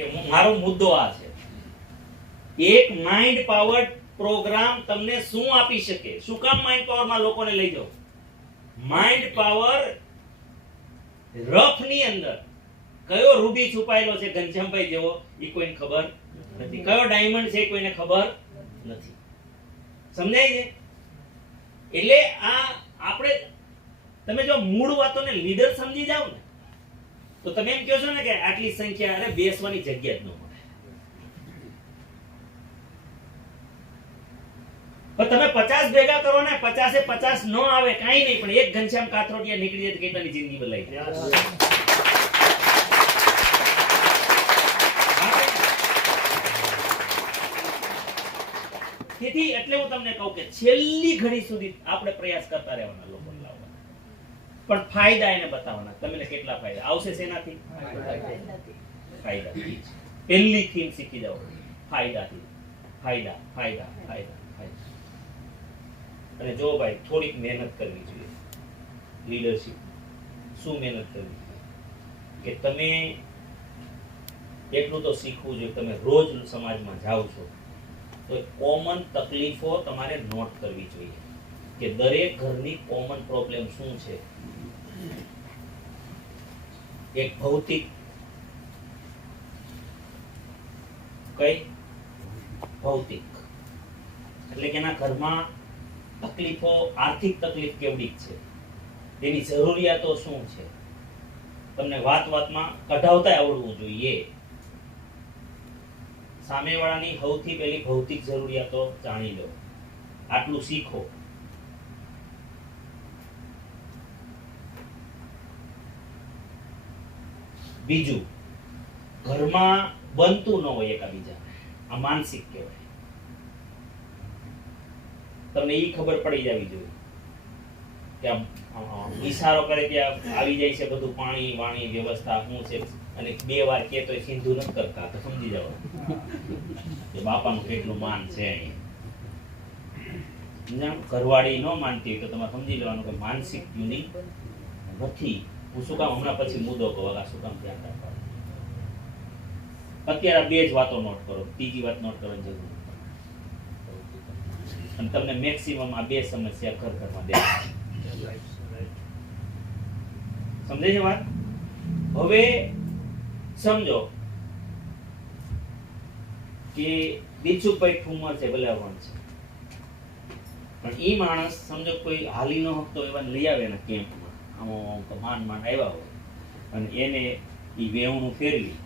કે મારો મુદ્દો આ છે, એક માઇન્ડ પાવર પ્રોગ્રામ તમને શું આપી શકે? શું કામ માઇન્ડ પાવર માં લોકોને લઈ જાઓ? માઇન્ડ પાવર રફ ની અંદર કયો રૂબી છુપાયેલો છે ઘનશ્યામભાઈ જેવો, એ કોઈને ખબર નથી. કયો ડાયમંડ છે કોઈને ખબર નથી. સમજાય છે? એટલે આ આપણે, તમે જો મૂળ વાતોને લીડર સમજી જાવ ને તો તમે એમ કહો છો ને કે આટલી સંખ્યા, અરે બેસવાની જગ્યા જ ન મળે. પણ તમે 50 ભેગા કરો ને, 50 ન આવે કાઈ નહીં, પણ એક ઘનશ્યામ કાથરોટિયા નીકળી જાય તો કેટલાની જિંદગી બદલાઈ જાય. તેથી એટલે હું તમને કહું કે છેલ્લી ઘડી સુધી આપણે પ્રયાસ કરતા રહેવાના લોકોને લાવવાના, પણ ફાયદા એને બતાવવાના. તમને કેટલા ફાયદા આવશે? શેનાથી? ફાયદાથી. પહેલી થીમ શીખી જાઓ, ફાયદાથી. ફાયદા ફાયદા ફાયદા ફાયદા. અને જો ભાઈ થોડીક મહેનત કરવી જોઈએ. લીડરશિપ શું મહેનત કરવી જોઈએ કે તમે એટલું તો શીખવું જોઈએ. તમે રોજ સમાજમાં જાઓ છો તો કોમન તકલીફો તમારે નોટ કરવી જોઈએ કે દરેક ઘરની કોમન પ્રોબ્લેમ શું છે. એક ભૌતિક, કઈ ભૌતિક એટલે કે એના ઘરમાં તકલીફો, આર્થિક તકલીફ કેવડી છે, તેની જરૂરિયાતો શું છે, તમને વાત વાતમાં કઢાવતા આવડવું જોઈએ. સામેવાળાની સૌથી પહેલી ભૌતિક જરૂરિયાતો જાણી લો, આટલું શીખો. બીજું, ઘરમાં બનતું ન હોય એકાબીજા, આ માનસિક કહેવાય. તમને ઈ ખબર પડી જવી જોઈએ કે ઈશારો કરે ત્યાં આવી જાય છે બધું, પાણી વાણી વ્યવસ્થા શું છે, અને 2 વાર કે તો સિંધુ નથી કરતા તો સમજી જાવ કે બાપાનું કેટલું માન છે. અહીંયા ઘરવાળી ન માનતી હોય તો તમારે સમજી લેવાનું કે માનસિક ટ્યુનિંગ નથી. હું શું કામ હમણાં પછી મુદ્દો કહું, આ શું કામ ધ્યાન રાખવાનું. અત્યારે 2 જ વાતો નોટ કરો, ત્રીજી વાત નોટ કરવાની જરૂર નથી. અને તમને મેક્સિમમ આ 2 સમસ્યા ઘરમાં દેખાય. સમજાય છે વાત? હવે સમજો કે દિલસુખભાઈ ઠુમર છે, ભલાવણ છે, પણ ઈ માણસ સમજો કોઈ હાલી નો હકતો એવા લઈ આવે ને કેમ્પમાં, આમ માન આવ્યા હોય અને એને ઈ વેવણું ફેરવી